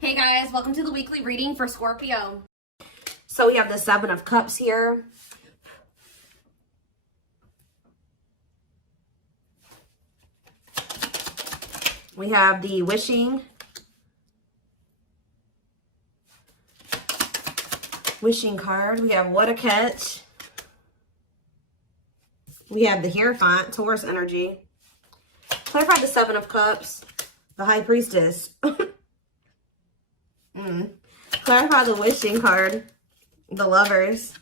Hey guys, welcome to the weekly reading for Scorpio. So we have the Seven of Cups here. We have the wishing card. We have what a catch. We have the Hierophant, Taurus energy. Clarify the Seven of Cups, the High Priestess. Clarify the wishing card, the Lovers,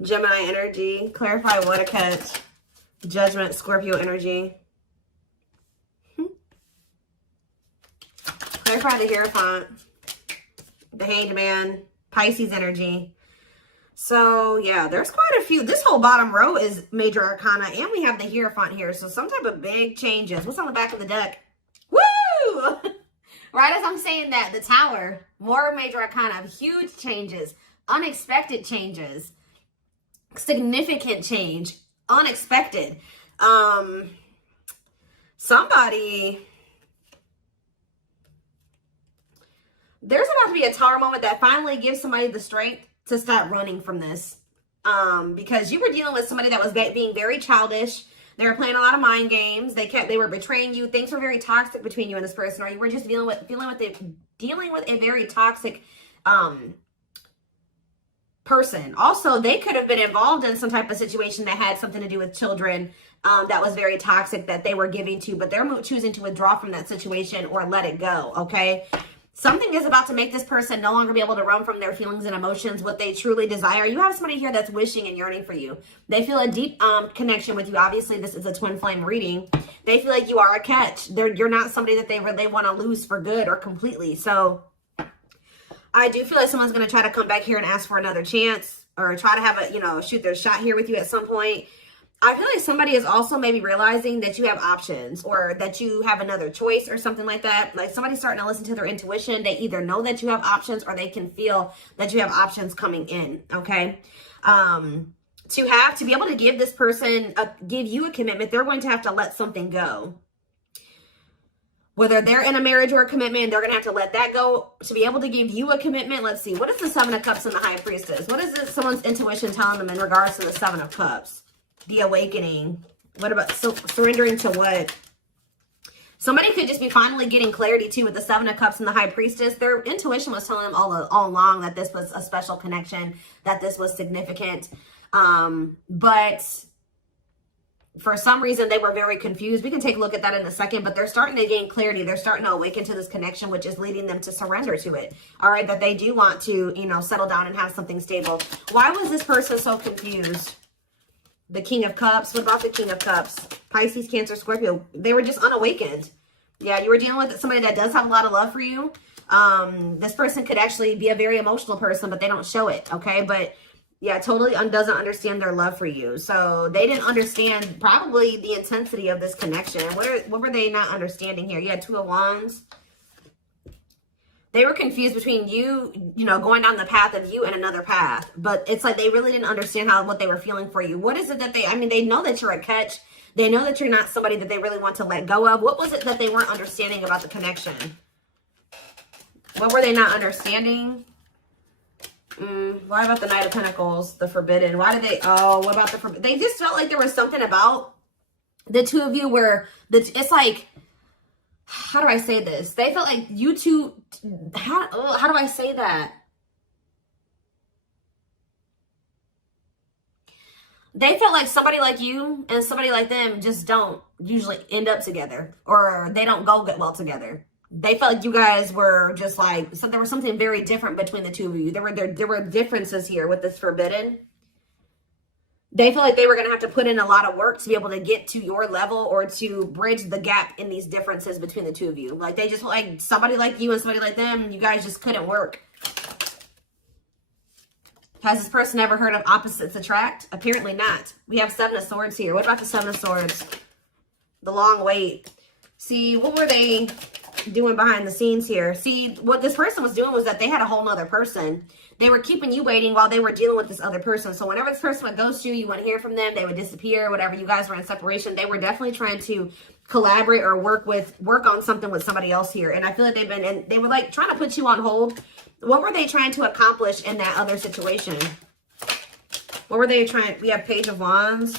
Gemini energy. Clarify what a catch, Judgment, Scorpio energy. Clarify the Hierophant, the Hanged Man, Pisces energy. So yeah, there's quite a few. This whole bottom row is major arcana, and we have the Hierophant here. So some type of big changes. What's on the back of the deck? Woo! Right as I'm saying that, the Tower, more major arcana, huge changes, unexpected changes, significant change, unexpected. Somebody, there's about to be a Tower moment that finally gives somebody the strength to stop running from this. Because you were dealing with somebody that was being very childish. They were playing a lot of mind games. They were betraying you. Things were very toxic between you and this person, or you were just dealing with a very toxic person. Also, they could have been involved in some type of situation that had something to do with children that was very toxic that they were giving to, but they're choosing to withdraw from that situation or let it go, okay? Something is about to make this person no longer be able to run from their feelings and emotions, what they truly desire. You have somebody here that's wishing and yearning for you. They feel a deep connection with you. Obviously, this is a twin flame reading. They feel like you are a catch. You're not somebody that they want to lose for good or completely. So I do feel like someone's going to try to come back here and ask for another chance or try to have a, shoot their shot here with you at some point. I feel like somebody is also maybe realizing that you have options or that you have another choice or something like that. Like somebody's starting to listen to their intuition. They either know that you have options or they can feel that you have options coming in, okay? To be able to give this person, give you a commitment, they're going to have to let something go. Whether they're in a marriage or a commitment, they're going to have to let that go to be able to give you a commitment. Let's see. What is the Seven of Cups and the High Priestess? What is this, someone's intuition telling them in regards to the Seven of Cups? The awakening. What about surrendering to what? Somebody could just be finally getting clarity too with the Seven of Cups and the High Priestess. Their intuition was telling them all along that this was a special connection, that this was significant. But for some reason, they were very confused. We can take a look at that in a second, but they're starting to gain clarity. They're starting to awaken to this connection, which is leading them to surrender to it. All right, that they do want to, settle down and have something stable. Why was this person so confused? The King of Cups. What about the King of Cups? Pisces, Cancer, Scorpio. They were just unawakened. Yeah, you were dealing with somebody that does have a lot of love for you. This person could actually be a very emotional person, but they don't show it, okay? But yeah, totally doesn't understand their love for you. So they didn't understand probably the intensity of this connection. What were they not understanding here? You had Two of Wands. They were confused between you, going down the path of you and another path. But it's like they really didn't understand what they were feeling for you. What is it that they know that you're a catch. They know that you're not somebody that they really want to let go of. What was it that they weren't understanding about the connection? What were they not understanding? What about the Knight of Pentacles, the Forbidden? What about the Forbidden? They just felt like there was something about the two of you where it's like, how do I say this? They felt like you two, how do I say that? They felt like somebody like you and somebody like them just don't usually end up together, or they don't go well together. They felt like you guys were just like, so there was something very different between the two of you. There were differences here with this Forbidden. They feel like they were going to have to put in a lot of work to be able to get to your level or to bridge the gap in these differences between the two of you. Like they just like somebody like you and somebody like them, you guys just couldn't work. Has this person ever heard of opposites attract? Apparently not. We have Seven of Swords here. What about the Seven of Swords? The long wait. See, what were they doing behind the scenes here? See, what this person was doing was that they had a whole nother person. They were keeping you waiting while they were dealing with this other person. So whenever this person would ghost you, you wouldn't hear from them. They would disappear. Whatever, you guys were in separation. They were definitely trying to collaborate or work on something with somebody else here. And I feel like they were like trying to put you on hold. What were they trying to accomplish in that other situation? What were they trying? We have Page of Wands.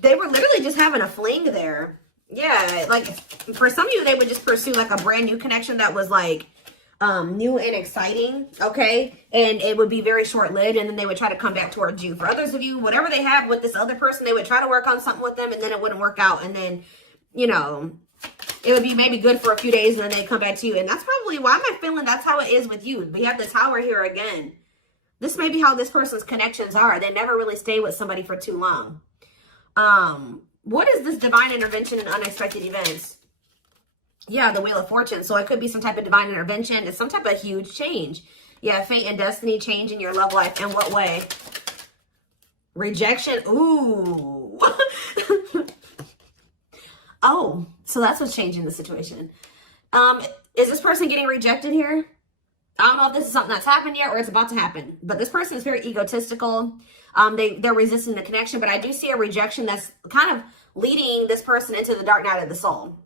They were literally just having a fling there. Yeah, like for some of you, they would just pursue like a brand new connection that was like new and exciting, okay? And it would be very short-lived, and then they would try to come back towards you. For others of you, whatever they have with this other person, they would try to work on something with them, and then it wouldn't work out. And then, you know, it would be maybe good for a few days, and then they come back to you. And that's probably why I'm feeling that's how it is with you. We have the Tower here again. This may be how this person's connections are. They never really stay with somebody for too long. What is this divine intervention and unexpected events? Yeah, the Wheel of Fortune. So it could be some type of divine intervention. It's some type of huge change. Yeah, fate and destiny change in your love life. In what way? Rejection. Ooh. Oh, so that's what's changing the situation. Is this person getting rejected here? I don't know if this is something that's happened yet or it's about to happen. But this person is very egotistical. They're resisting the connection. But I do see a rejection that's kind of leading this person into the dark night of the soul.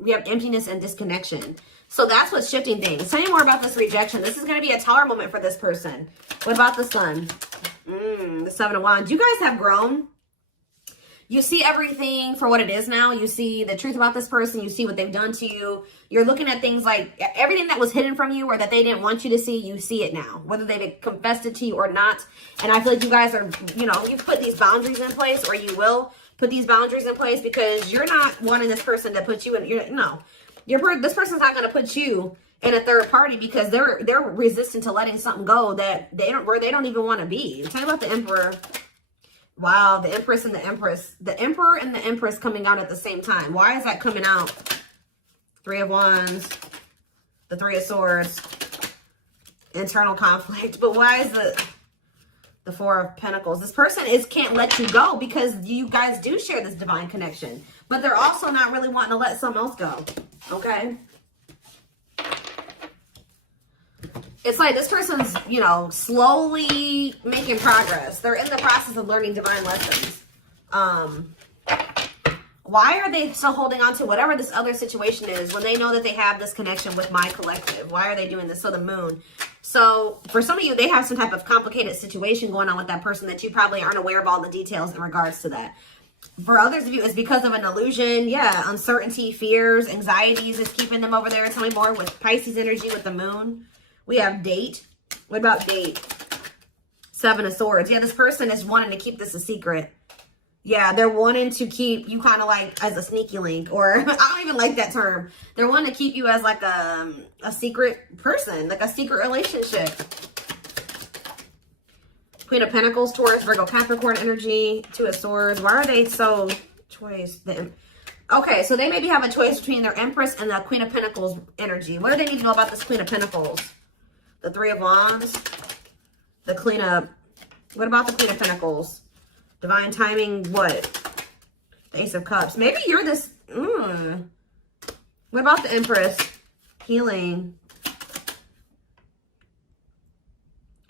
We have emptiness and disconnection. So that's what's shifting things. Tell me more about this rejection. This is going to be a Tower moment for this person. What about the Sun? The Seven of Wands. You guys have grown. You see everything for what it is now. You see the truth about this person. You see what they've done to you. You're looking at things like everything that was hidden from you or that they didn't want you to see, you see it now. Whether they've confessed it to you or not. And I feel like you guys are, you know, you've put these boundaries in place, or you will put these boundaries in place, because you're not wanting this person to put you in, this person's not going to put you in a third party, because they're resistant to letting something go that they don't even want to be. Tell me about the Emperor. Wow, the Empress and the Empress. The Emperor and the Empress coming out at the same time. Why is that coming out? Three of Wands, the Three of Swords, internal conflict. But why is the Four of Pentacles? This person can't let you go, because you guys do share this divine connection. But they're also not really wanting to let something else go. Okay? It's like this person's, you know, slowly making progress. They're in the process of learning divine lessons. Why are they still holding on to whatever this other situation is when they know that they have this connection with my collective? Why are they doing this? So the Moon. So for some of you, they have some type of complicated situation going on with that person that you probably aren't aware of all the details in regards to that. For others of you, it's because of an illusion. Yeah, uncertainty, fears, anxieties is keeping them over there. Tell me more with Pisces energy with the Moon. We have Date. What about Date? Seven of Swords. Yeah, this person is wanting to keep this a secret. Yeah, they're wanting to keep you kind of like as a sneaky link, or I don't even like that term. They're wanting to keep you as like a secret person, like a secret relationship. Queen of Pentacles, Taurus, Virgo, Capricorn energy, Two of Swords. Why are they so choice? Okay, so they maybe have a choice between their Empress and the Queen of Pentacles energy. What do they need to know about this Queen of Pentacles? The Three of Wands, the Queen of... What about the Queen of Pentacles? Divine timing, what? The Ace of Cups. Maybe you're this... What about the Empress? Healing.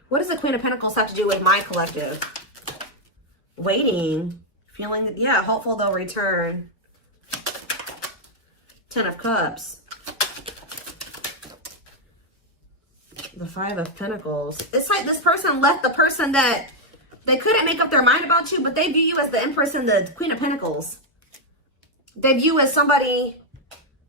What does the Queen of Pentacles have to do with my collective? Waiting. Feeling... Yeah, hopeful they'll return. Ten of Cups. The Five of Pentacles. It's like this person left the person that they couldn't make up their mind about you, but they view you as the Empress and the Queen of Pentacles. They view you as somebody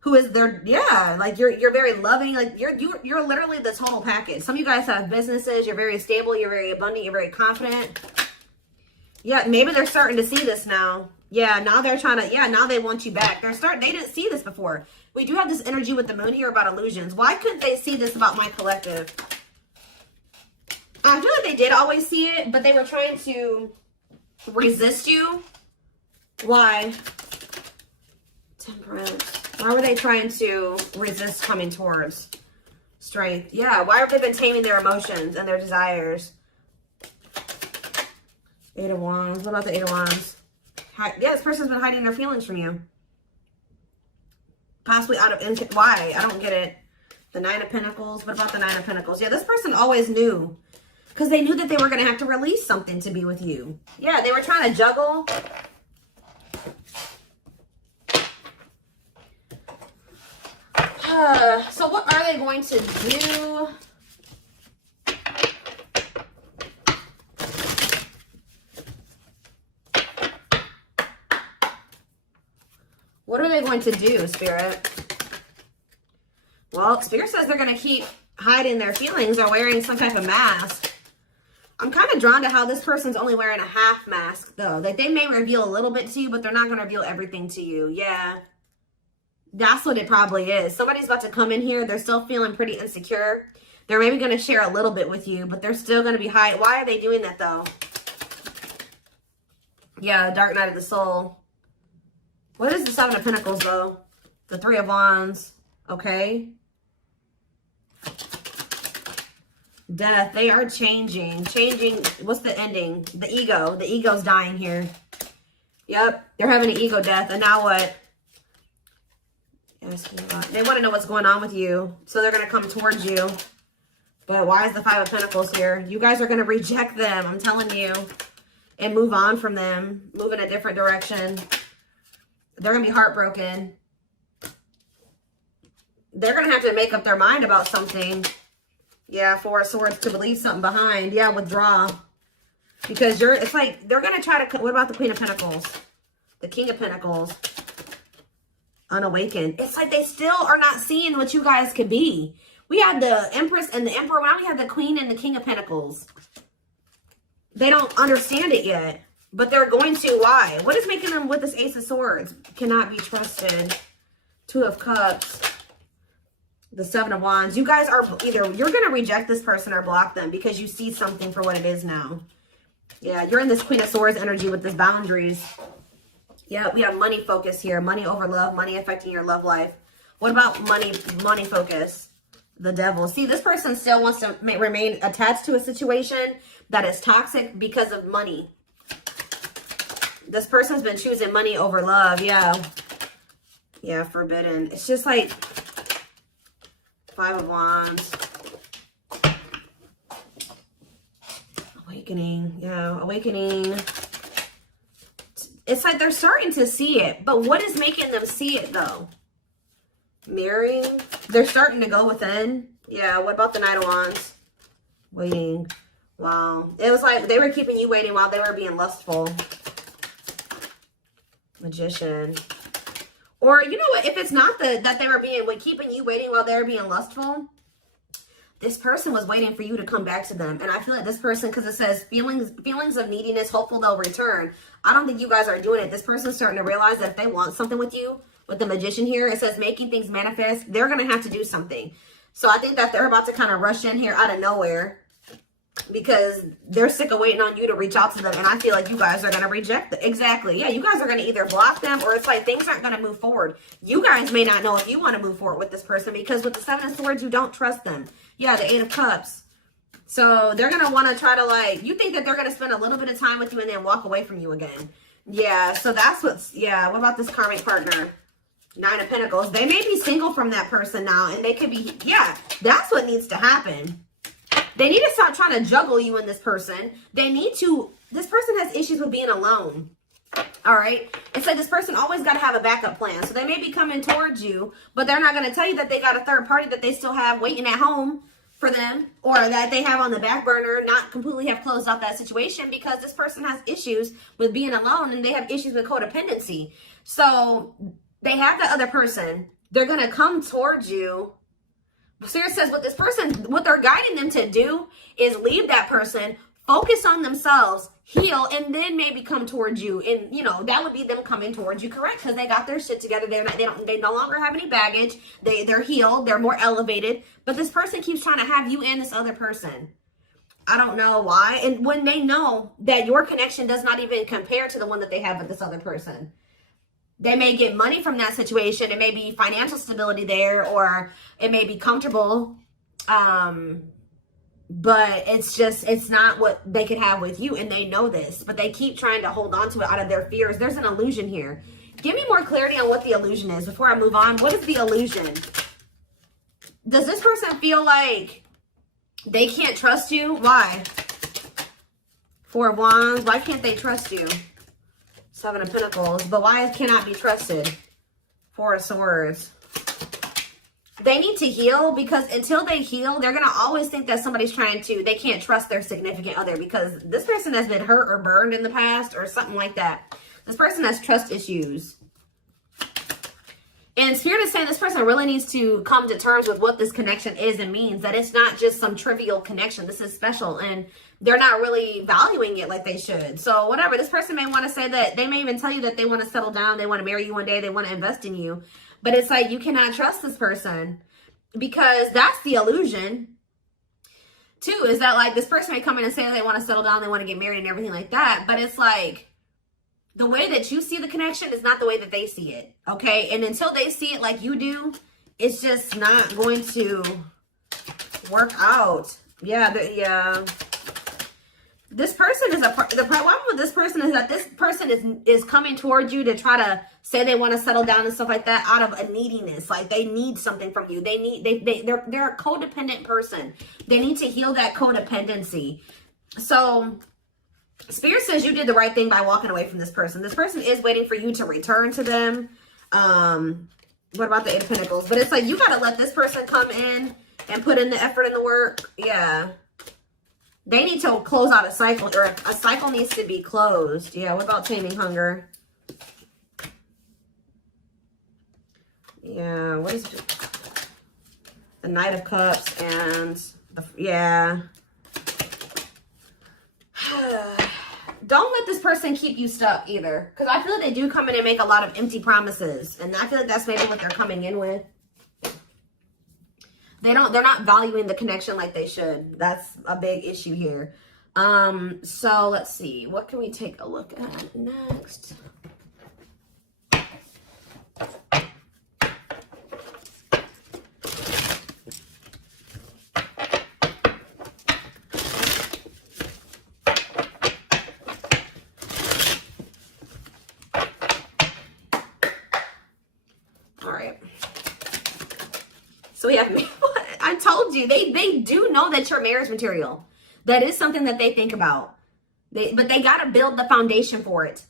who is their, yeah, like you're very loving. Like you're literally the total package. Some of you guys have businesses. You're very stable. You're very abundant. You're very confident. Yeah, maybe they're starting to see this now. Yeah, now they're trying to, yeah, now they want you back. They didn't see this before. We do have this energy with the Moon here about illusions. Why couldn't they see this about my collective? I feel like they did always see it, but they were trying to resist you. Why? Temperance. Why were they trying to resist coming towards Strength? Yeah, why have they been taming their emotions and their desires? Eight of Wands. What about the Eight of Wands? Yeah, this person's been hiding their feelings from you. Possibly out of... Why? I don't get it. The Nine of Pentacles. What about the Nine of Pentacles? Yeah, this person always knew. Because they knew that they were going to have to release something to be with you. Yeah, they were trying to juggle. So what are they going to do? What are they going to do, Spirit? Well, Spirit says they're going to keep hiding their feelings or wearing some type of mask. I'm kind of drawn to how this person's only wearing a half mask, though. Like, they may reveal a little bit to you, but they're not going to reveal everything to you. Yeah. That's what it probably is. Somebody's about to come in here. They're still feeling pretty insecure. They're maybe going to share a little bit with you, but they're still going to be hiding. Why are they doing that, though? Yeah, Dark Night of the Soul. What is the Seven of Pentacles, though? The Three of Wands. Okay. Death. They are changing. Changing. What's the ending? The ego. The ego's dying here. Yep. They're having an ego death. And now what? They want to know what's going on with you. So they're going to come towards you. But why is the Five of Pentacles here? You guys are going to reject them. I'm telling you. And move on from them. Move in a different direction. They're going to be heartbroken. They're going to have to make up their mind about something. Yeah, Four of Swords to leave something behind. Yeah, withdraw. Because it's like, they're going to try to, what about the Queen of Pentacles? The King of Pentacles. Unawakened. It's like they still are not seeing what you guys could be. We had the Empress and the Emperor. Now we have the Queen and the King of Pentacles. They don't understand it yet. But they're going to. Why? What is making them with this Ace of Swords? Cannot be trusted. Two of Cups. The Seven of Wands. You guys are either, you're going to reject this person or block them because you see something for what it is now. Yeah, you're in this Queen of Swords energy with this boundaries. Yeah, we have money focus here. Money over love. Money affecting your love life. What about money focus? The Devil. See, this person still wants to remain attached to a situation that is toxic because of money. This person's been choosing money over love. Yeah. Yeah, forbidden. It's just like Five of Wands. Awakening. Yeah, awakening. It's like they're starting to see it. But what is making them see it, though? Mirroring. They're starting to go within. Yeah, what about the Knight of Wands? Waiting. Wow. It was like they were keeping you waiting while they were being lustful. Magician. Or, you know what? If it's not that they were keeping you waiting while they were being lustful, this person was waiting for you to come back to them. And I feel like this person, because it says feelings of neediness, hopeful they'll return. I don't think you guys are doing it. This person's starting to realize that if they want something with you, with the Magician here, it says making things manifest, they're going to have to do something. So I think that they're about to kind of rush in here out of nowhere because they're sick of waiting on you to reach out to them. And I feel like you guys are going to reject them. Exactly. Yeah, you guys are going to either block them or it's like things aren't going to move forward. You guys may not know if you want to move forward with this person because with the Seven of Swords, you don't trust them. Yeah, the Eight of Cups. So they're going to want to try to like, you think that they're going to spend a little bit of time with you and then walk away from you again. Yeah, so that's what's, yeah, what about this karmic partner? Nine of Pentacles. They may be single from that person now and they could be, yeah, that's what needs to happen. They need to stop trying to juggle you and this person. They need to, this person has issues with being alone. All right. It's like this person always got to have a backup plan. So they may be coming towards you, but they're not going to tell you that they got a third party that they still have waiting at home for them or that they have on the back burner, not completely have closed off that situation because this person has issues with being alone and they have issues with codependency. So they have the other person. They're going to come towards you. Spirit says what this person, what they're guiding them to do is leave that person, focus on themselves, heal, and then maybe come towards you. And, you know, that would be them coming towards you, correct? Because they got their shit together. They no longer have any baggage. They're healed. They're more elevated. But this person keeps trying to have you and this other person. I don't know why. And when they know that your connection does not even compare to the one that they have with this other person. They may get money from that situation. It may be financial stability there, or it may be comfortable. But it's not what they could have with you. And they know this, but they keep trying to hold on to it out of their fears. There's an illusion here. Give me more clarity on what the illusion is before I move on. What is the illusion? Does this person feel like they can't trust you? Why? Four of Wands. Why can't they trust you? Seven of Pentacles. But why cannot be trusted? Four of Swords. They need to heal, because until they heal, they're going to always think that somebody's they can't trust their significant other, because this person has been hurt or burned in the past or something like that. This person has trust issues. And Spirit is saying this person really needs to come to terms with what this connection is and means, that it's not just some trivial connection. This is special, and they're not really valuing it like they should. So whatever, this person may want to say that, they may even tell you that they want to settle down, they want to marry you one day, they want to invest in you. But it's like, you cannot trust this person, because that's the illusion too, is that like this person may come in and say they want to settle down, they want to get married and everything like that. But it's like, the way that you see the connection is not the way that they see it, okay? And until they see it like you do, it's just not going to work out. Yeah, This person is the problem with this person is that this person is coming towards you to try to say they want to settle down and stuff like that out of a neediness. Like, they need something from you. They're a codependent person. They need to heal that codependency. So Spirit says you did the right thing by walking away from this person. This person is waiting for you to return to them. What about the Eight of Pentacles? But it's like, you got to let this person come in and put in the effort and the work. Yeah. They need to close out a cycle, or a cycle needs to be closed. Yeah, what about taming hunger? Yeah, what is it? The Knight of Cups and yeah. Don't let this person keep you stuck either, because I feel like they do come in and make a lot of empty promises, and I feel like that's maybe what they're coming in with. They're not valuing the connection like they should. That's a big issue here. So let's see, what can we take a look at next? So we have, I told you, they do know that you're marriage material. That is something that they think about. But they got to build the foundation for it.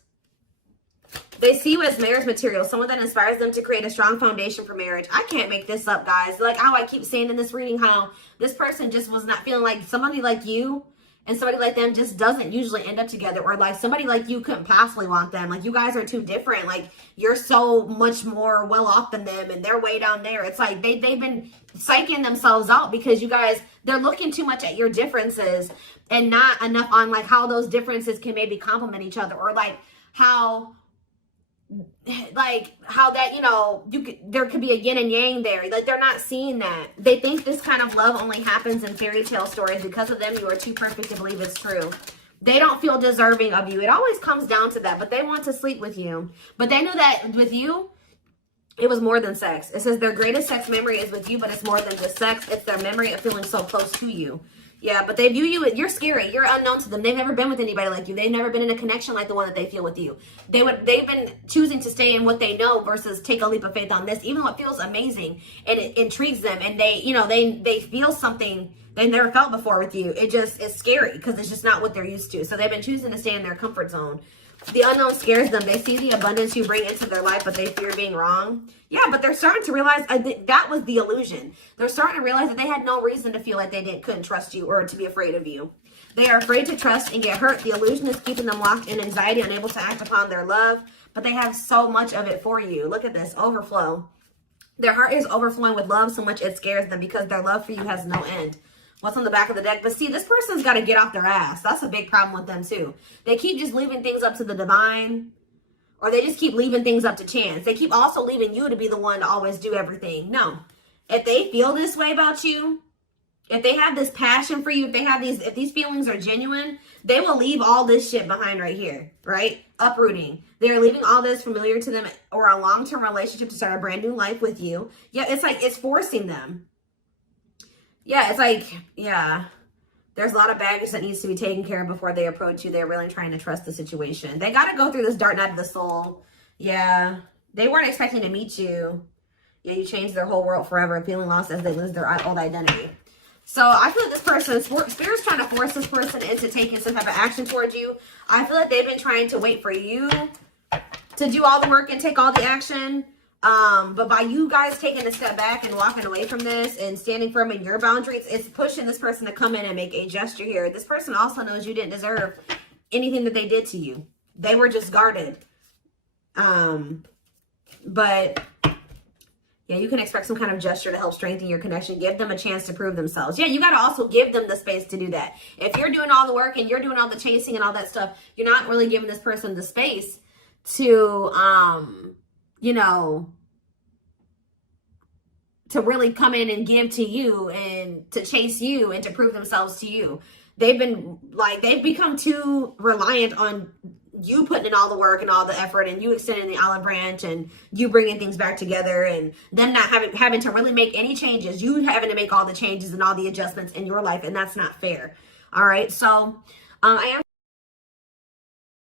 They see you as marriage material, someone that inspires them to create a strong foundation for marriage. I can't make this up, guys. Like how I keep saying in this reading, how this person just was not feeling like somebody like you and somebody like them just doesn't usually end up together, or like somebody like you couldn't possibly want them. Like, you guys are too different. Like, you're so much more well off than them, and they're way down there. It's like they've been psyching themselves out because you guys, they're looking too much at your differences and not enough on like how those differences can maybe complement each other, or like how that, you know, there could be a yin and yang there. Like, they're not seeing that. They think this kind of love only happens in fairy tale stories. Because of them, you are too perfect to believe it's true. They don't feel deserving of you. It always comes down to that, but they want to sleep with you. But they knew that with you, it was more than sex. It says their greatest sex memory is with you, but it's more than just sex. It's their memory of feeling so close to you. Yeah, but they view you, you're scary. You're unknown to them. They've never been with anybody like you. They've never been in a connection like the one that they feel with you. They've been choosing to stay in what they know versus take a leap of faith on this, even though it feels amazing and it intrigues them, and they, you know, they feel something they never felt before with you. It just is scary because it's just not what they're used to. So they've been choosing to stay in their comfort zone. The unknown scares them. They see the abundance you bring into their life, but they fear being wrong. Yeah, but they're starting to realize that was the illusion. They're starting to realize that they had no reason to feel like they couldn't trust you or to be afraid of you. They are afraid to trust and get hurt. The illusion is keeping them locked in anxiety, unable to act upon their love, but they have so much of it for you. Look at this, overflow. Their heart is overflowing with love so much it scares them because their love for you has no end. What's on the back of the deck? But see, this person's got to get off their ass. That's a big problem with them too. They keep just leaving things up to the divine, or they just keep leaving things up to chance. They keep also leaving you to be the one to always do everything. No. If they feel this way about you, if they have this passion for you, if these feelings are genuine, they will leave all this shit behind right here, right? Uprooting. They're leaving all this familiar to them or a long-term relationship to start a brand new life with you. Yeah, it's like it's forcing them. Yeah, it's like, yeah, there's a lot of baggage that needs to be taken care of before they approach you. They're really trying to trust the situation. They got to go through this dark night of the soul. Yeah, they weren't expecting to meet you. Yeah, you changed their whole world forever, feeling lost as they lose their old identity. So I feel like this person, Spirit's trying to force this person into taking some type of action towards you. I feel like they've been trying to wait for you to do all the work and take all the action. But by you guys taking a step back and walking away from this and standing firm in your boundaries, it's pushing this person to come in and make a gesture here. This person also knows you didn't deserve anything that they did to you. They were just guarded. But yeah, you can expect some kind of gesture to help strengthen your connection. Give them a chance to prove themselves. Yeah, you got to also give them the space to do that. If you're doing all the work and you're doing all the chasing and all that stuff, you're not really giving this person the space to, you know, to really come in and give to you and to chase you and to prove themselves to you. They've become too reliant on you putting in all the work and all the effort and you extending the olive branch and you bringing things back together and them not having to really make any changes. You having to make all the changes and all the adjustments in your life, and that's not fair. All right. So I am